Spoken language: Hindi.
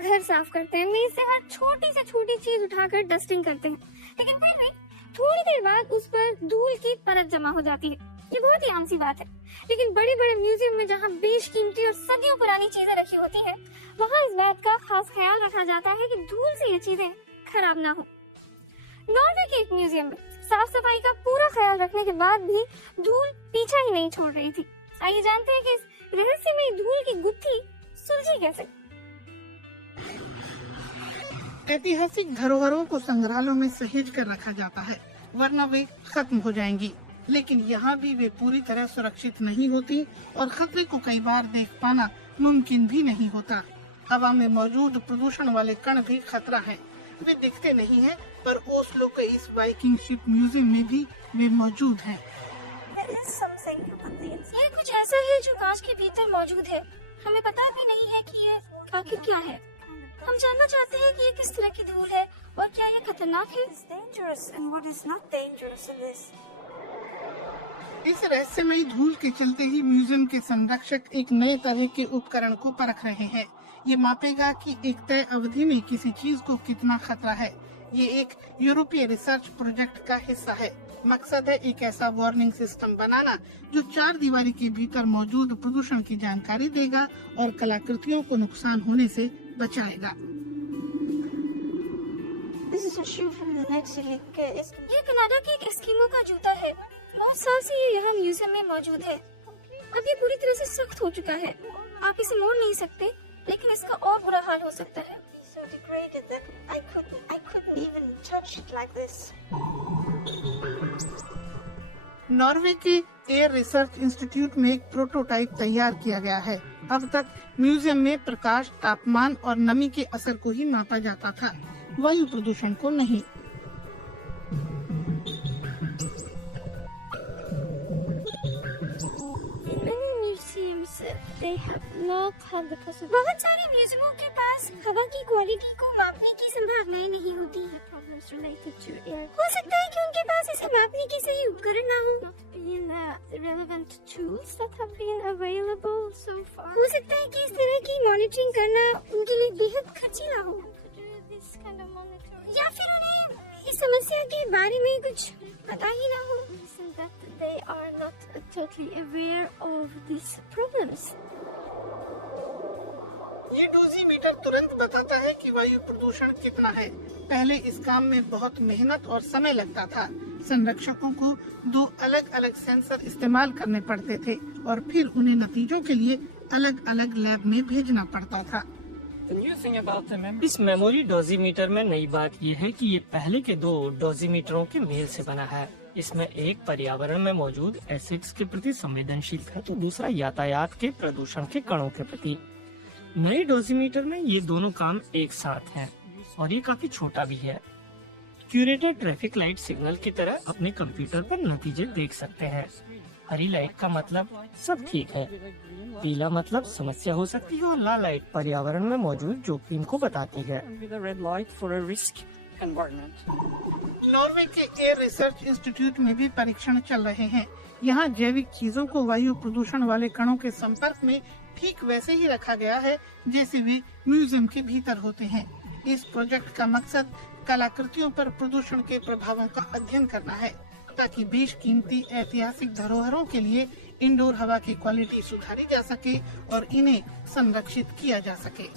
घर साफ करते हैं, मेज से हर छोटी से छोटी चीज उठाकर डस्टिंग करते हैं, लेकिन फिर भी थोड़ी देर बाद उस पर धूल की परत जमा हो जाती है। ये बहुत ही आम सी बात है, लेकिन बड़े बड़े म्यूजियम में जहाँ बेशकीमती और सदियों पुरानी चीजें रखी होती हैं, वहाँ इस बात का खास ख्याल रखा जाता है कि धूल से ये चीजें खराब ना हो। नॉर्वे के एक म्यूजियम में साफ सफाई का पूरा ख्याल रखने के बाद भी धूल पीछा ही नहीं छोड़ रही थी। आइए जानते हैं कि इस रहस्यमयी धूल की गुत्थी सुलझी कैसे। ऐतिहासिक धरोहरों को संग्रहालयों में सहेज कर रखा जाता है, वरना वे खत्म हो जाएंगी। लेकिन यहाँ भी वे पूरी तरह सुरक्षित नहीं होती और खतरे को कई बार देख पाना मुमकिन भी नहीं होता। हवा में मौजूद प्रदूषण वाले कण भी खतरा है। वे दिखते नहीं हैं, पर ओस्लो के इस वाइकिंग शिप म्यूजियम में भी वे मौजूद हैं। ये कुछ ऐसा है जो कांच के भीतर मौजूद है। हमें पता भी नहीं है कि ये आखिर क्या है। हम जानना चाहते हैं कि ये किस तरह की धूल है और क्या ये खतरनाक है। इस रहस्यमयी धूल के चलते ही म्यूजियम के संरक्षक एक नए तरह के उपकरण को परख रहे हैं। ये मापेगा कि एक तय अवधि में किसी चीज को कितना खतरा है। ये एक यूरोपीय रिसर्च प्रोजेक्ट का हिस्सा है। मकसद है एक ऐसा वार्निंग सिस्टम बनाना जो 4 दीवारी के भीतर मौजूद प्रदूषण की जानकारी देगा और कलाकृतियों को नुकसान होने से बचाएगा। ये कनाडा के एक एस्किमो का जूता है। बहुत साल से ये यहाँ म्यूजियम में मौजूद है। अब ये पूरी तरह से सख्त हो चुका है। आप इसे मोड़ नहीं सकते, लेकिन इसका और बुरा हाल हो सकता है। नॉर्वे के एयर रिसर्च इंस्टीट्यूट में एक प्रोटोटाइप तैयार किया गया है। अब तक म्यूजियम में प्रकाश, तापमान और नमी के असर को ही मापा जाता था, वायु प्रदूषण को नहीं। बहुत सारे म्यूजियमों के पास हवा की क्वालिटी को मापने की संभावनाएं नहीं होती है। हो सकता है कि उनके पास इसे मापने के सही उपकरण ना हो। हो सकता है कि इस तरह की मॉनिटरिंग करना उनके लिए बेहद खर्चीला हो, या फिर उन्हें इस समस्या के बारे में कुछ पता ही ना हो। They are not totally aware of these problems. ये डोजीमीटर तुरंत बताता है कि वायु प्रदूषण कितना है। पहले इस काम में बहुत मेहनत और समय लगता था। संरक्षकों को 2 अलग-अलग सेंसर इस्तेमाल करने पड़ते थे और फिर उन्हें नतीजों के लिए अलग-अलग लैब में भेजना पड़ता था। इस मेमोरी डोजीमीटर में नई बात यह है कि ये पहले के 2 डोजीमीटरों के मेल से बना है। इसमें एक पर्यावरण में मौजूद एसिड्स के प्रति संवेदनशील है, तो दूसरा यातायात के प्रदूषण के कणों के प्रति। नए डोजीमीटर में ये दोनों काम एक साथ हैं और ये काफी छोटा भी है। क्यूरेटेड ट्रैफिक लाइट सिग्नल की तरह अपने कंप्यूटर पर नतीजे देख सकते हैं। हरी लाइट का मतलब सब ठीक है, पीला मतलब समस्या हो सकती है और लाल लाइट पर्यावरण में मौजूद जोखिम को बताती है। नॉर्वे के एयर रिसर्च इंस्टीट्यूट में भी परीक्षण चल रहे हैं। यहाँ जैविक चीजों को वायु प्रदूषण वाले कणों के संपर्क में ठीक वैसे ही रखा गया है जैसे वे म्यूजियम के भीतर होते हैं। इस प्रोजेक्ट का मकसद कलाकृतियों पर प्रदूषण के प्रभावों का अध्ययन करना है, ताकि बेशकीमती ऐतिहासिक धरोहरों के लिए इंडोर हवा की क्वालिटी सुधारी जा सके और इन्हें संरक्षित किया जा सके।